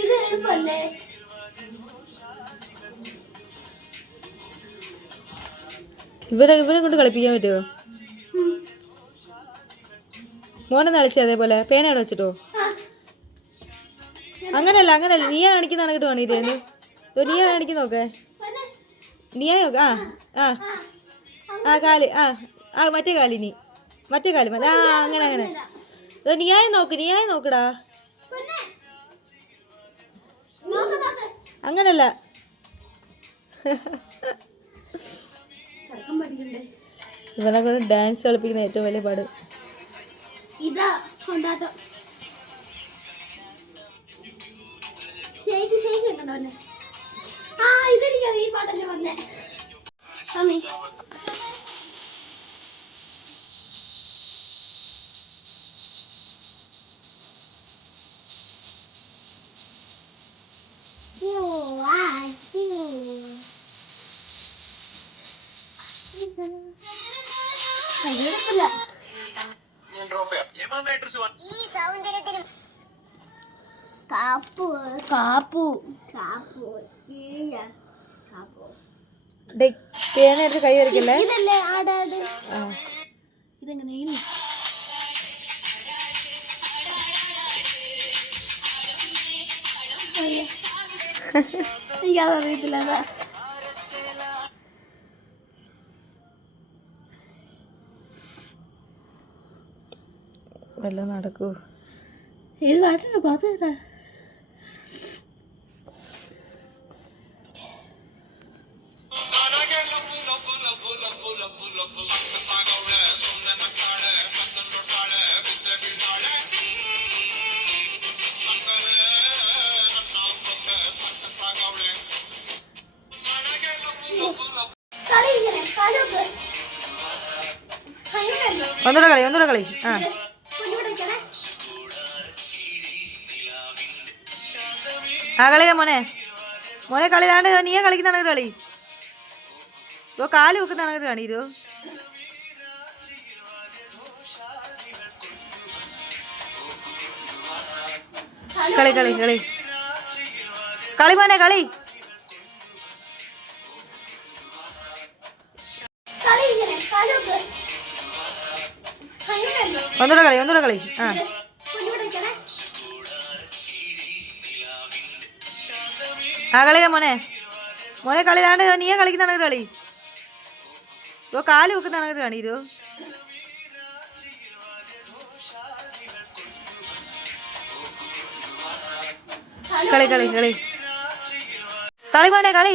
ഇത് എളുപ്പല്ലേ? ഇവരെ കൊണ്ട് കളിപ്പിക്കാൻ പറ്റുമോ? മോനെ കളിച്ചേ അതേപോലെ പേന അവിടെ വെച്ചിട്ടോ? അങ്ങനല്ല നീയാ കാണിക്കുന്നതാണ് കേട്ടോ. കാണിരുന്നു നീയാ കാണിക്കുന്ന നോക്കേ. നീയാ നോക്ക. ആ കാല് മറ്റേ കാലിനി മറ്റേ കാല് അങ്ങനെ നീയായി നോക്കടാ. അങ്ങനല്ല. ഇവനെ കൊണ്ട് ഡാൻസ് കളിപ്പിക്കുന്ന ഏറ്റവും വലിയ പാട് ഇതാ. കൊണ്ടാട്ടം ഇതെനിക്കത് ഈ പാട്ടല്ലേ വന്നേ. പേന എടുത്ത് കൈ വരയ്ക്കല്ലേ. ഇതെങ്ങനെ എനിക്കതറിയത്തില്ല. വല്ലതും നടക്കൂ. ഏത് പാട്ടാണ് പാപ്പ? ഏതാ? ഒന്നുകൂടെ കളി. കളിയാ മോനെ കളി താണ്ട്. നീയാ കളിക്കുന്ന കളി. കാല് വെക്കുന്ന കാണി. ഇതോ കളി മോനെ കളി. ഒന്നുകൂടെ കളി. കളിയാ മോനെ കളി താണ്ട്. നീയാ കളിക്കുന്ന കളി. കാല് വെക്കുന്ന കാണി. ഇതോ കളി മോനെ കളി.